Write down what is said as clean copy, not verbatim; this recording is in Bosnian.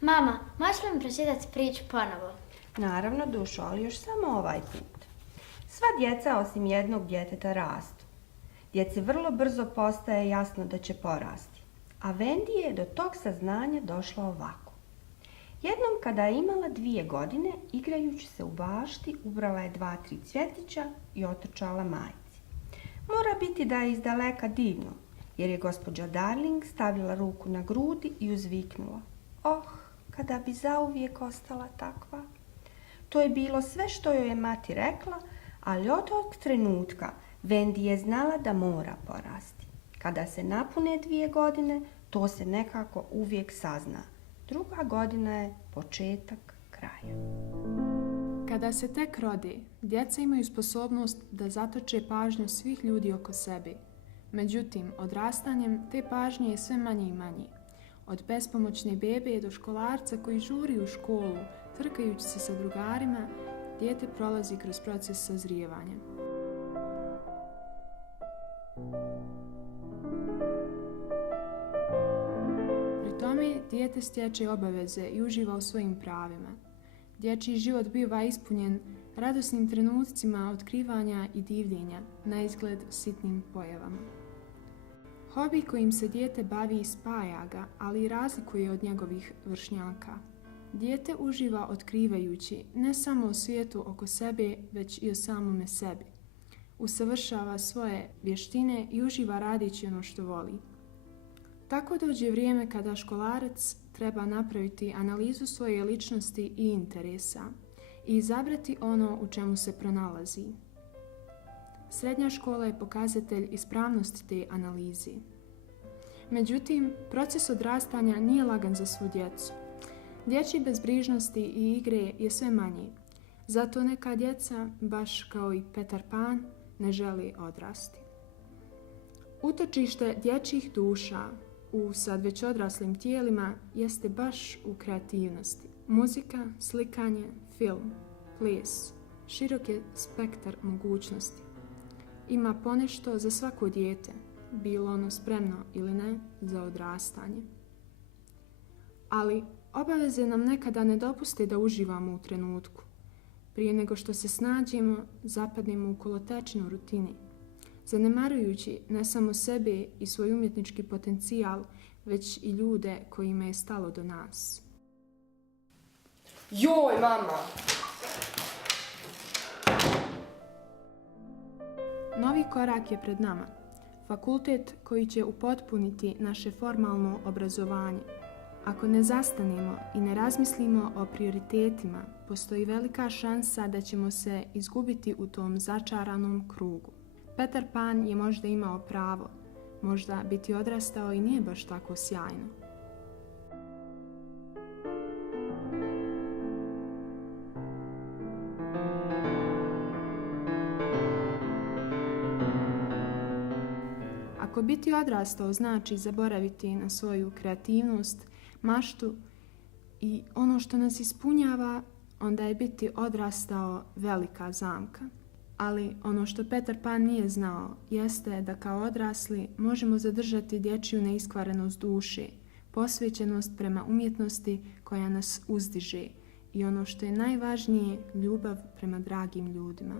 Mama, možeš li mi pročitati priču ponovo? Naravno, dušo, ali još samo ovaj put. Sva djeca osim jednog djeteta rastu. Djeci vrlo brzo postaje jasno da će porasti. A Vendi je do tog saznanja došla ovako. Jednom kada je imala 2 godine, igrajući se u bašti, ubrala je 2-3 cvjetića i otrčala majci. Mora biti da je izdaleka divno, jer je gospođa Darling stavila ruku na grudi i uzviknula. Oh, kada bi zauvijek ostala takva. To je bilo sve što joj je mati rekla, ali od tog trenutka Vendi je znala da mora porasti. Kada se napune 2 godine, to se nekako uvijek sazna. 2. godina je početak kraja. Kada se tek rodi, djeca imaju sposobnost da zatoče pažnju svih ljudi oko sebe. Međutim, odrastanjem te pažnje je sve manje i manje. Od bespomoćne bebe do školarca koji žuri u školu, trkajući se sa drugarima, dijete prolazi kroz proces sazrijevanja. Pri tome dijete stječe obaveze i uživa u svojim pravima. Dječji život biva ispunjen radosnim trenucima otkrivanja i divljenja, na izgled sitnim pojavama. Hobi kojim se dijete bavi spaja ga, ali i razlikuje od njegovih vršnjaka. Dijete uživa otkrivajući ne samo o svijetu oko sebe, već i o samome sebi. Usavršava svoje vještine i uživa radeći ono što voli. Tako dođe vrijeme kada školarac treba napraviti analizu svoje ličnosti i interesa i izabrati ono u čemu se pronalazi. Srednja škola je pokazatelj ispravnosti te analize. Međutim, proces odrastanja nije lagan za svu djecu. Dječje bezbrižnosti i igre je sve manje. Zato neka djeca, baš kao i Petar Pan, ne želi odrasti. Utočište dječjih duša u sad već odraslim tijelima jeste baš u kreativnosti. Muzika, slikanje, film, ples, širok je spektar mogućnosti. Ima ponešto za svako dijete, bilo ono spremno ili ne za odrastanje. Ali obaveze nam nekada ne dopuste da uživamo u trenutku. Prije nego što se snađemo, zapadnemo u kolotečinu rutini, zanemarujući ne samo sebe i svoj umjetnički potencijal, već i ljude kojima je stalo do nas. Joj, mama! Novi korak je pred nama. Fakultet koji će upotpuniti naše formalno obrazovanje. Ako ne zastanemo i ne razmislimo o prioritetima, postoji velika šansa da ćemo se izgubiti u tom začaranom krugu. Petar Pan je možda imao pravo, možda biti odrastao i nije baš tako sjajno. Ako biti odrastao znači zaboraviti na svoju kreativnost, maštu i ono što nas ispunjava, onda je biti odrastao velika zamka. Ali ono što Petar Pan nije znao jeste da kao odrasli možemo zadržati dječju neiskvarenost duše, posvećenost prema umjetnosti koja nas uzdiže i ono što je najvažnije, ljubav prema dragim ljudima.